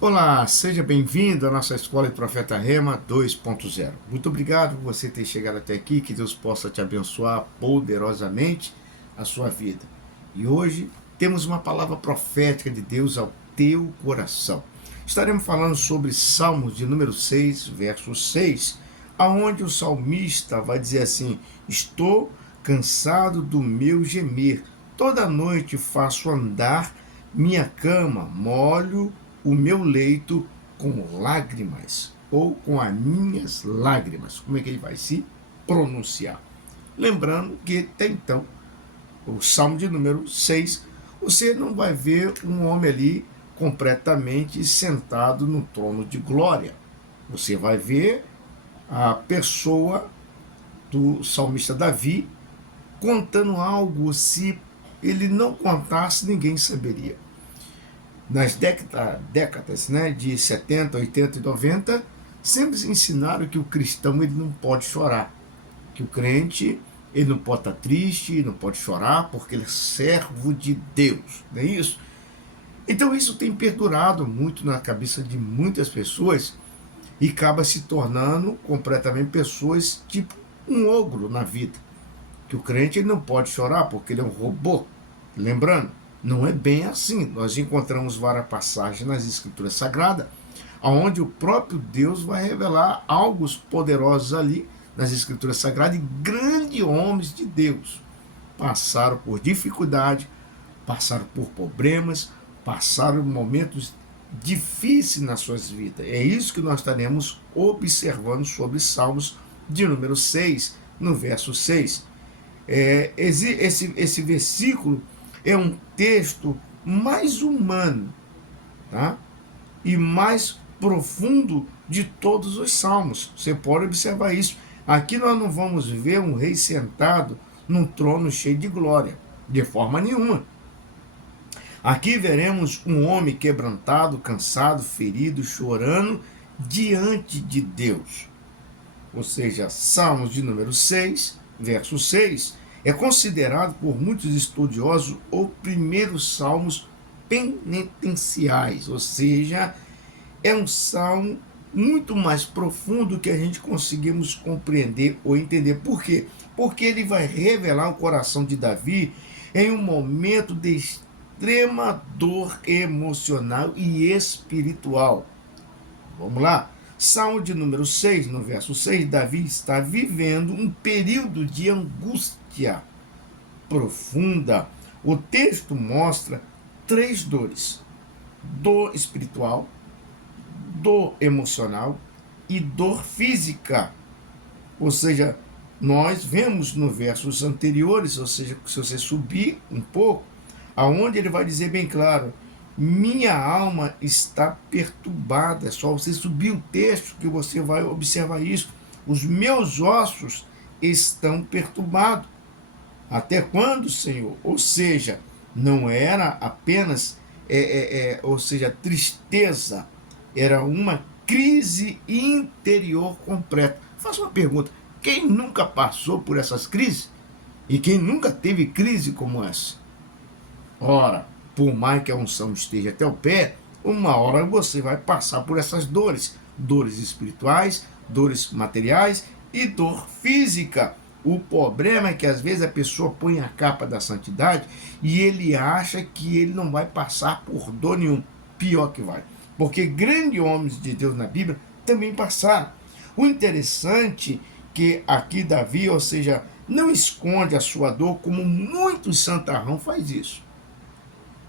Olá, seja bem-vindo à nossa Escola de Profeta Rema 2.0. Muito obrigado por você ter chegado até aqui, que Deus possa te abençoar poderosamente a sua vida. E hoje temos uma palavra profética de Deus ao teu coração. Estaremos falando sobre Salmos de número 6, verso 6, aonde o salmista vai dizer assim: estou cansado do meu gemer, toda noite faço andar minha cama, molho o meu leito com lágrimas, ou com as minhas lágrimas. Como é que ele vai se pronunciar? Lembrando que até então, o Salmo de número 6, você não vai ver um homem ali completamente sentado no trono de glória. Você vai ver a pessoa do salmista Davi contando algo, se ele não contasse, ninguém saberia. Nas décadas de 70, 80 e 90, sempre ensinaram que o cristão ele não pode chorar, que o crente ele não pode estar triste, não pode chorar, porque ele é servo de Deus, não é isso? Então isso tem perdurado muito na cabeça de muitas pessoas e acaba se tornando completamente pessoas tipo um ogro na vida, que o crente ele não pode chorar porque ele é um robô. Lembrando, não é bem assim. Nós encontramos várias passagens nas Escrituras Sagradas, onde o próprio Deus vai revelar algo poderosos ali nas Escrituras Sagradas, e grandes homens de Deus passaram por dificuldade, passaram por problemas, passaram momentos difíceis nas suas vidas. É isso que nós estaremos observando sobre Salmos de número 6, no verso 6. Esse versículo é um texto mais humano, tá? E mais profundo de todos os salmos. Você pode observar isso. Aqui nós não vamos ver um rei sentado num trono cheio de glória, de forma nenhuma. Aqui veremos um homem quebrantado, cansado, ferido, chorando diante de Deus. Ou seja, Salmos de número 6, verso 6, é considerado por muitos estudiosos o primeiro salmos penitenciais, ou seja, é um salmo muito mais profundo que a gente conseguimos compreender ou entender. Por quê? Porque ele vai revelar o coração de Davi em um momento de extrema dor emocional e espiritual. Vamos lá? Salmo de número 6, no verso 6, Davi está vivendo um período de angústia profunda. O texto mostra três dores: dor espiritual, dor emocional e dor física. Ou seja, nós vemos nos versos anteriores, ou seja, se você subir um pouco, aonde ele vai dizer bem claro: minha alma está perturbada. É só você subir o texto que você vai observar isso. Os meus ossos estão perturbados. Até quando, Senhor? Ou seja, não era apenas, ou seja, tristeza, era uma crise interior completa. Faço uma pergunta: quem nunca passou por essas crises? E quem nunca teve crise como essa? Ora, por mais que a unção esteja até o pé, uma hora você vai passar por essas dores. Dores espirituais, dores materiais e dor física. O problema é que às vezes a pessoa põe a capa da santidade e ele acha que ele não vai passar por dor nenhum. Pior que vai. Porque grandes homens de Deus na Bíblia também passaram. O interessante que aqui Davi, ou seja, não esconde a sua dor como muitos santarrão faz isso.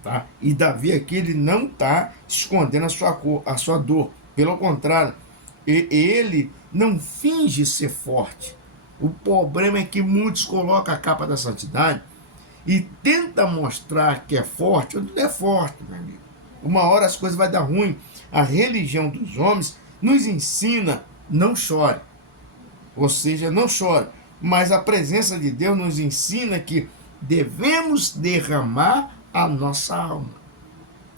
Tá? E Davi aqui ele não está escondendo a sua dor. Pelo contrário, ele não finge ser forte. O problema é que muitos colocam a capa da santidade e tenta mostrar que é forte. Não é forte, meu amigo. Uma hora as coisas vão dar ruim. A religião dos homens nos ensina: não chore. Ou seja, não chore. Mas a presença de Deus nos ensina que devemos derramar a nossa alma.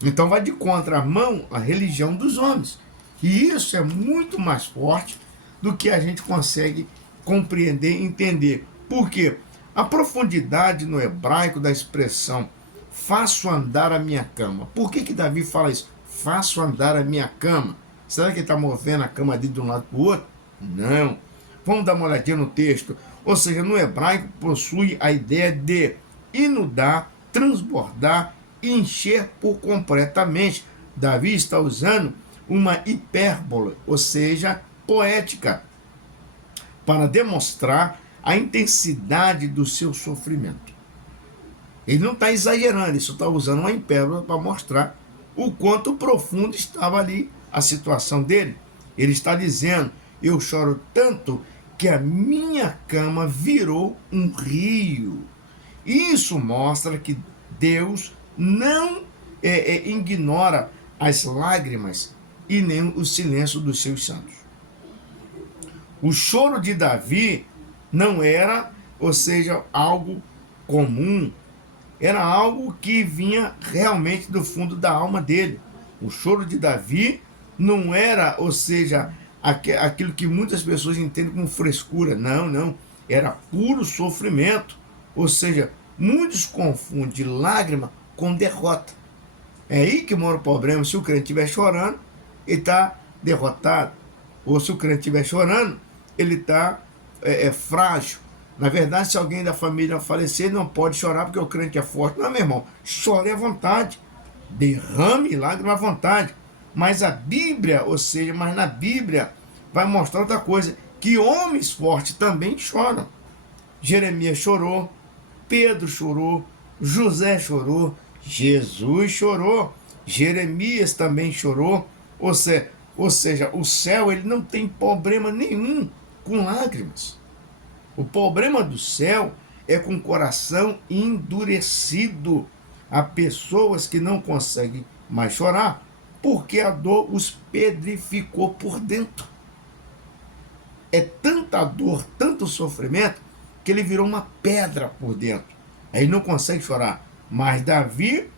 Então vai de contramão a religião dos homens. E isso é muito mais forte do que a gente consegue compreender e entender. Por quê? A profundidade no hebraico da expressão faço andar a minha cama. Por que Davi fala isso? faço andar a minha cama. Será que ele está movendo a cama dele de um lado para o outro? Não. Vamos dar uma olhadinha no texto. Ou seja, no hebraico possui a ideia de inundar, transbordar, encher por completamente. Davi está usando uma hipérbole, ou seja, poética, para demonstrar a intensidade do seu sofrimento. Ele não está exagerando, ele só está usando uma hipérbole para mostrar o quanto profundo estava ali a situação dele. Ele está dizendo: eu choro tanto que a minha cama virou um rio. Isso mostra que Deus não ignora as lágrimas e nem o silêncio dos seus santos. O choro de Davi não era, ou seja, algo comum, era algo que vinha realmente do fundo da alma dele. O choro de Davi não era, ou seja, aquilo que muitas pessoas entendem como frescura. Não, não. Era puro sofrimento. Ou seja, muitos confundem lágrima com derrota. É aí que mora o problema. Se o crente estiver chorando, ele está derrotado. Ou se o crente estiver chorando, ele está frágil. Na verdade, se alguém da família falecer, não pode chorar porque o crente é forte. Não, meu irmão, chore à vontade. Derrame lágrima à vontade. Mas a Bíblia, ou seja, mas na Bíblia vai mostrar outra coisa, que homens fortes também choram. Jeremias chorou, Pedro chorou, José chorou, Jesus chorou, Jeremias também chorou. Ou seja, o céu ele não tem problema nenhum com lágrimas. O problema do céu é com o coração endurecido. Há pessoas que não conseguem mais chorar porque a dor os pedrificou por dentro. É tanta dor, tanto sofrimento, que ele virou uma pedra por dentro. Aí não consegue chorar. Mas Davi,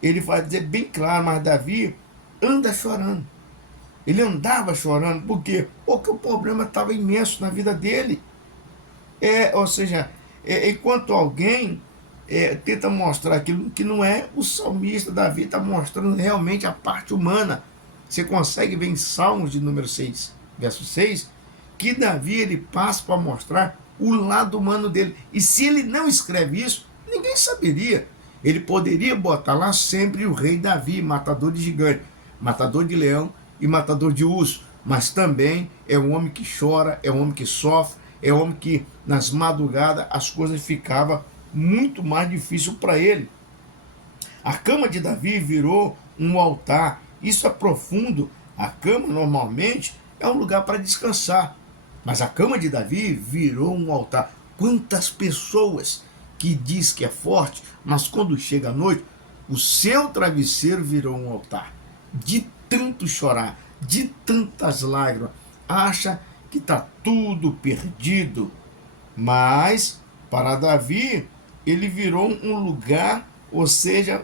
ele vai dizer bem claro, mas Davi anda chorando. Ele andava chorando, por quê? Porque o problema estava imenso na vida dele. Ou seja, enquanto alguém tenta mostrar aquilo que não é, o salmista Davi está mostrando realmente a parte humana. Você consegue ver em Salmos de número 6, verso 6, que Davi ele passa para mostrar o lado humano dele. E se ele não escreve isso, ninguém saberia. Ele poderia botar lá sempre o rei Davi, matador de gigante, matador de leão e matador de urso, mas também é um homem que chora, é um homem que sofre, é um homem que nas madrugadas as coisas ficavam muito mais difíceis para ele. A cama de Davi virou um altar. Isso é profundo. A cama normalmente é um lugar para descansar, mas a cama de Davi virou um altar. Quantas pessoas que diz que é forte, mas quando chega a noite, o seu travesseiro virou um altar. De tanto chorar, de tantas lágrimas, acha que está tudo perdido. Mas, para Davi, ele virou um lugar, ou seja,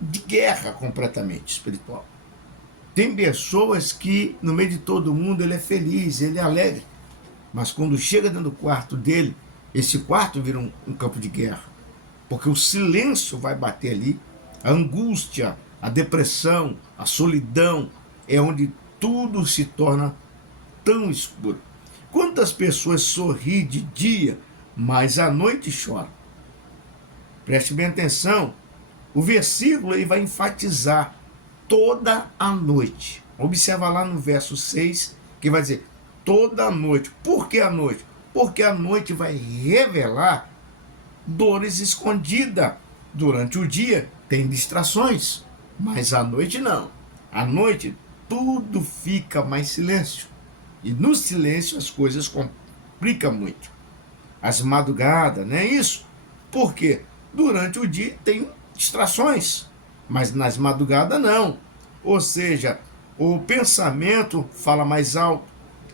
de guerra completamente espiritual. Tem pessoas que, no meio de todo mundo, ele é feliz, ele é alegre. Mas quando chega dentro do quarto dele, esse quarto vira um campo de guerra. Porque o silêncio vai bater ali, a angústia, a depressão, a solidão, é onde tudo se torna tão escuro. Quantas pessoas sorriem de dia, mas à noite choram? Preste bem atenção, o versículo aí vai enfatizar toda a noite. Observa lá no verso 6, que vai dizer toda a noite. Por que a noite? Porque a noite vai revelar dores escondidas. Durante o dia tem distrações, mas à noite não. À noite tudo fica mais silêncio. E no silêncio as coisas complicam muito. As madrugadas, não é isso? Por quê? Durante o dia tem distrações, mas nas madrugadas não. Ou seja, o pensamento fala mais alto,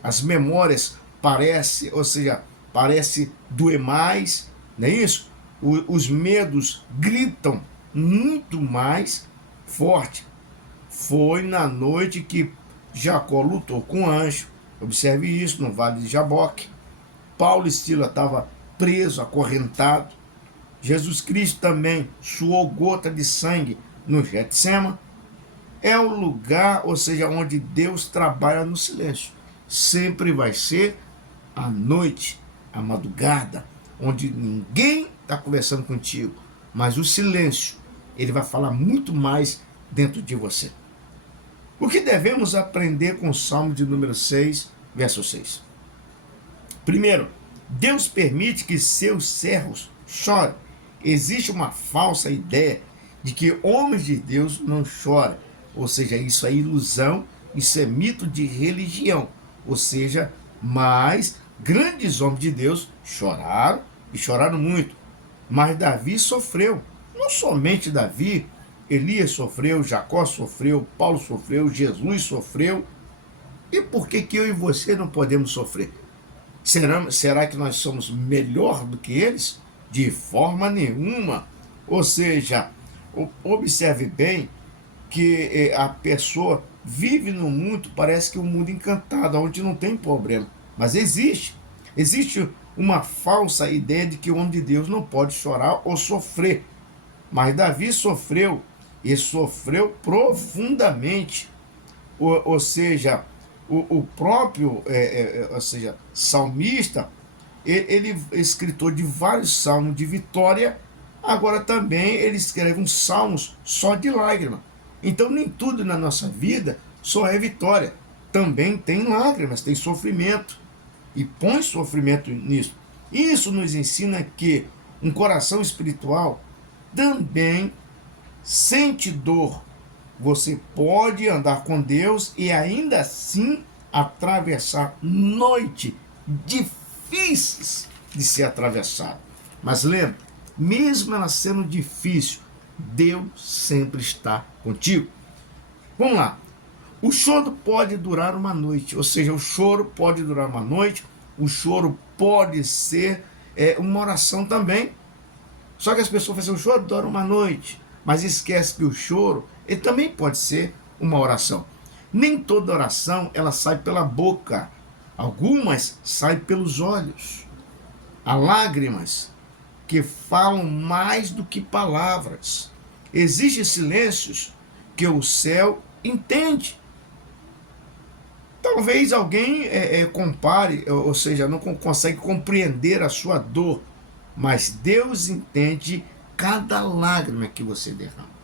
as memórias parece doer mais, não é isso? Os medos gritam muito mais forte. Foi na noite que Jacó lutou com o anjo. Observe isso no Vale de Jaboque. Paulo e Silas estavam presos, acorrentados. Jesus Cristo também suou gota de sangue no Getsema. é o lugar, ou seja, onde Deus trabalha no silêncio. Sempre vai ser à noite, à madrugada, onde ninguém está conversando contigo, mas o silêncio, ele vai falar muito mais dentro de você. O que devemos aprender com o Salmo de número 6, verso 6? Primeiro, Deus permite que seus servos chorem. Existe uma falsa ideia de que homens de Deus não choram. Ou seja, isso é ilusão, isso é mito de religião. Ou seja, mas grandes homens de Deus choraram e choraram muito. Mas Davi sofreu. Não somente Davi, Elias sofreu, Jacó sofreu, Paulo sofreu, Jesus sofreu. E por que eu e você não podemos sofrer? Será que nós somos melhor do que eles? De forma nenhuma. Ou seja, observe bem que a pessoa vive no mundo, parece que um mundo encantado, onde não tem problema. Mas existe uma falsa ideia de que o homem de Deus não pode chorar ou sofrer. Mas Davi sofreu, e sofreu profundamente. Ou seja, o próprio ou seja, salmista, ele é escritor de vários salmos de vitória, agora também ele escreve uns salmos só de lágrima. Então nem tudo na nossa vida só é vitória. Também tem lágrimas, tem sofrimento. E põe sofrimento nisso. Isso nos ensina que um coração espiritual também sente dor. Você pode andar com Deus e ainda assim atravessar noites difíceis de ser atravessado. Mas lembra, mesmo ela sendo difícil, Deus sempre está contigo. Vamos lá. O choro pode durar uma noite, ou seja, o choro pode durar uma noite, o choro pode ser uma oração também. Só que as pessoas falam assim, o choro dura uma noite, mas esquece que o choro ele também pode ser uma oração. Nem toda oração ela sai pela boca, algumas saem pelos olhos. Há lágrimas que falam mais do que palavras. Existem silêncios que o céu entende. Talvez alguém compare, ou seja, não consegue compreender a sua dor, mas Deus entende cada lágrima que você derrama.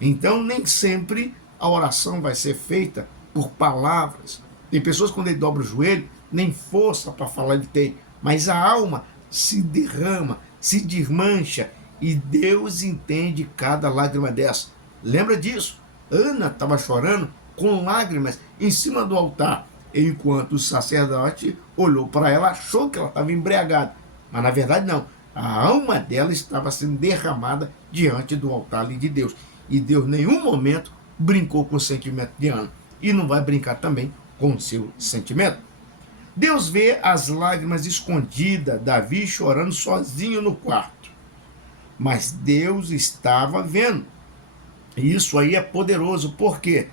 Então, nem sempre a oração vai ser feita por palavras. Tem pessoas, quando ele dobra o joelho, nem força para falar ele tem, mas a alma se derrama, se desmancha, e Deus entende cada lágrima dessa. Lembra disso? Ana estava chorando com lágrimas em cima do altar, enquanto o sacerdote olhou para ela, achou que ela estava embriagada, mas na verdade não. A alma dela estava sendo derramada diante do altar ali de Deus. E Deus em nenhum momento brincou com o sentimento de Ana. E não vai brincar também com o seu sentimento. Deus vê as lágrimas escondidas, Davi chorando sozinho no quarto. Mas Deus estava vendo. E isso aí é poderoso, porque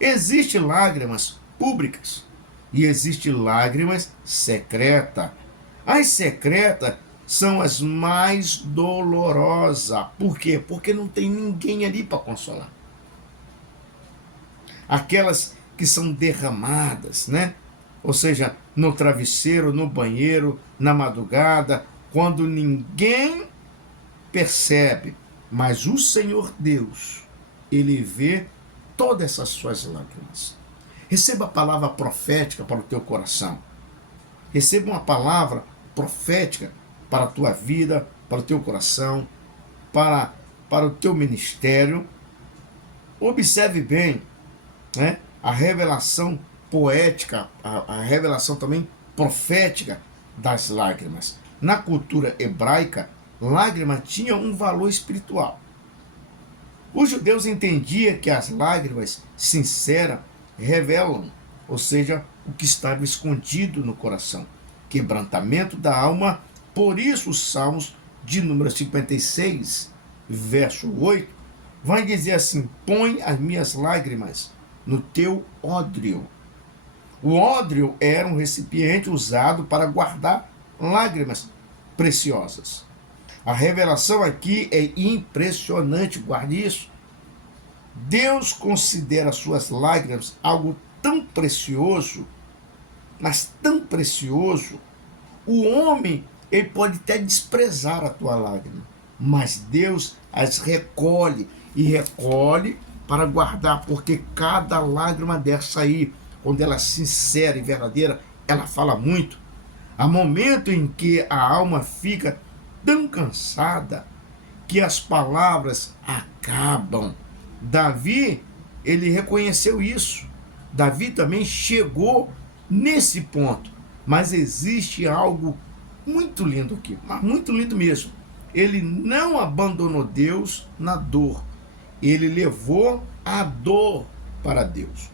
existem lágrimas públicas e existem lágrimas secretas. As secretas são as mais dolorosas. Por quê? Porque não tem ninguém ali para consolar. Aquelas que são derramadas, né? Ou seja, no travesseiro, no banheiro, na madrugada, quando ninguém percebe, mas o Senhor Deus, Ele vê todas essas suas lágrimas. Receba a palavra profética para o teu coração. Receba uma palavra profética para a tua vida, para o teu coração, para o teu ministério. Observe bem, né, a revelação poética, a revelação também profética das lágrimas. Na cultura hebraica, lágrima tinha um valor espiritual. Os judeus entendiam que as lágrimas sinceras revelam, ou seja, o que estava escondido no coração, quebrantamento da alma. Por isso os Salmos de número 56, verso 8, vai dizer assim: põe as minhas lágrimas no teu ódrio. O ódrio era um recipiente usado para guardar lágrimas preciosas. A revelação aqui é impressionante, guarde isso. Deus considera suas lágrimas algo tão precioso, mas tão precioso. O homem, ele pode até desprezar a tua lágrima, mas Deus as recolhe e recolhe para guardar, porque cada lágrima dessa aí, quando ela é sincera e verdadeira, ela fala muito. Há momento em que a alma fica tão cansada que as palavras acabam. Davi, ele reconheceu isso. Davi também chegou nesse ponto. Mas existe algo muito lindo aqui, mas muito lindo mesmo. Ele não abandonou Deus na dor. Ele levou a dor para Deus.